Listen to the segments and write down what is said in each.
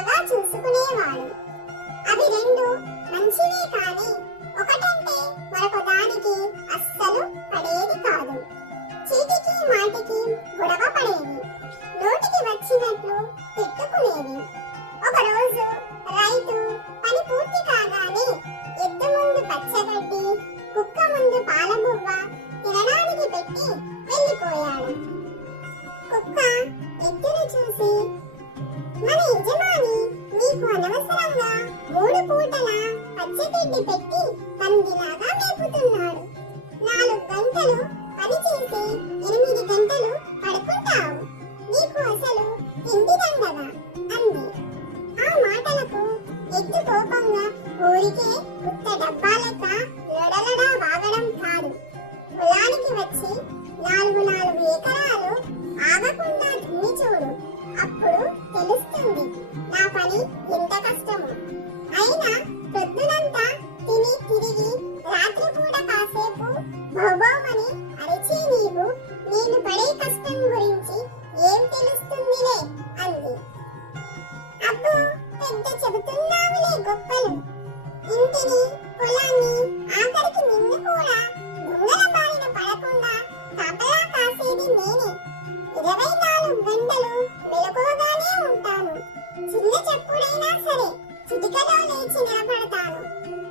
బాగా చూసుకునేవాడు. అవి రెండు మంచివే కాని ఒకటంటే మరొక దానికి అస్సలు పడేది కాదు. చీటికి మాటికి గొడవ పడేవి, నోటికి వచ్చినట్లు తిట్టుకునేవి. ఒకరోజు రైతు పని పూర్తి కాగానే ఎద్దు ముందు పచ్చగడ్డి, కుక్క ముందు పాలబువ్వ తినడానికి పెట్టి వెళ్ళిపోయాడు. కుక్క ఎద్దును చూసి, మన యజమాని నీకు అనవసరంగా 3 పూటల పచ్చగడ్డి పెట్టి పందిలాగా మేపుతున్నాడు. 4 గంటలు పని చేసి 8 గంటలు పడుకుంటావు. నీకు అసలు తిండి దండగా అంది. ఆ మాటలకు ఎద్దు కోపంగా ఊరికే ఉత్త డబ్బాలక లొడలడా వాగడం కాదు, పొలానికి వచ్చి 4 ఎకరాలు ఆగకుండా దున్ని చూడు, అప్పుడు తెలుస్తుంది నా పని ఎంత కష్టమో. అయినా ప్రొద్దునంతా తిని తిరిగి రాత్రిపూట కాసేపు భౌభౌమని అరిచి నీవు నేను పడే కష్టం గురించి ఏం తెలుస్తుందిలే అంది. అబ్బో, పెద్ద చెబుతున్నావులే గొప్పలు. ఇంటిని, పొలాన్ని, ఆఖరికి నిన్ను కూడా దొంగల బారిన పడకుండా కాపలా కాసేది నేనే. 24 గంటలు మెలకువగానే ఉంటాను. చిన్న చెప్పుడైనా సరే చిటికలో లేచి నిలబడతాను.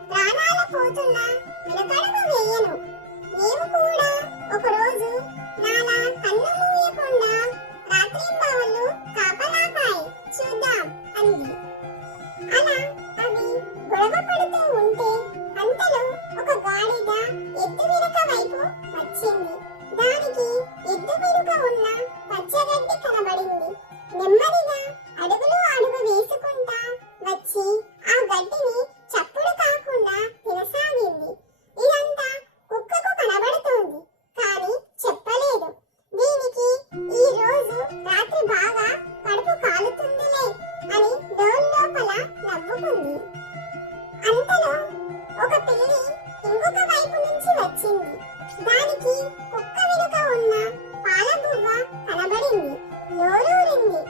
ప్రాణాలు పోతున్నా వెనుకడుగు వేయను. నీవు కూడా ఒకరోజు నాలా కన్ను మూయకుండా రాత్రింబవళ్ళు కాపలా కాయి చూద్దాం అంది. అలా అవి గొడవ పడుతూ ఉంటే అంతలో ఒక గాడిద ఎద్దు వెనుక వైపు వచ్చింది. దానికి ఎద్దు వెనుక ఉన్న పచ్చగడ్డి కనబడింది. నెమ్మదిగా అడుగులు అడుగు వేసుకుంటా వచ్చి ఆ గడ్డిని చప్పుడు కాకుండా తినసాగింది. ఇదంతా కుక్కకు కనబడుతోంది కానీ చెప్పలేదు. దీనికి ఈ రోజు రాత్రి బాగా కడుపు కాలుతుందిలే అని లోపల నవ్వుకుంది. అంతలో ఒక పిల్లి ఇంకొక వైపు నుంచి వచ్చింది. దానికి కుక్క వెనుక ఉన్న పాలబువ్వ కనబడింది. నోరూరింది.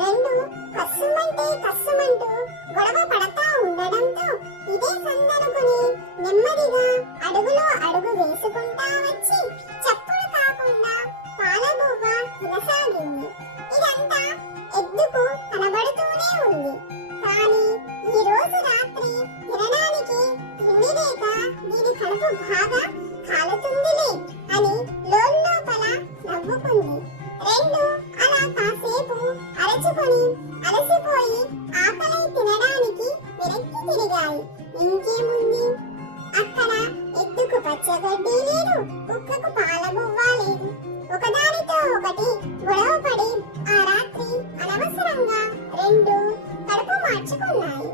రెండు కస్సుమంటూ గొడవ పడతా ఉండడంతో ఇదే సందనుకుని నెమ్మదిగా అడుగులో అడుగు వేసుకుంటా వచ్చి చప్పుడు కాకుండా పాలబువ్వ తినసాగింది. ఇదంతా ఎద్దుకు కనబడుతూనే ఉంది. కానీ ఈ రోజు రాత్రి తినడానికి తిండి లేక దీని కడుపు బాగా కాలుతుందిలే అని లోపల నవ్వుకుంది. రెండు అలా కాసేపు అరచుకొని అలసిపోయి ఆకలి తినడానికి వెనక్కి తిరిగాయి. ఇంకేముంది, అక్కడ ఎద్దుకు పచ్చగడ్డి లేదు, కుక్కకు పాలబువ్వ లేదు. ఒకదానితో ఒకటి గొడవ పడి ఆ రాత్రి అనవసరంగా రెండు కడుపు మార్చుకున్నాయి.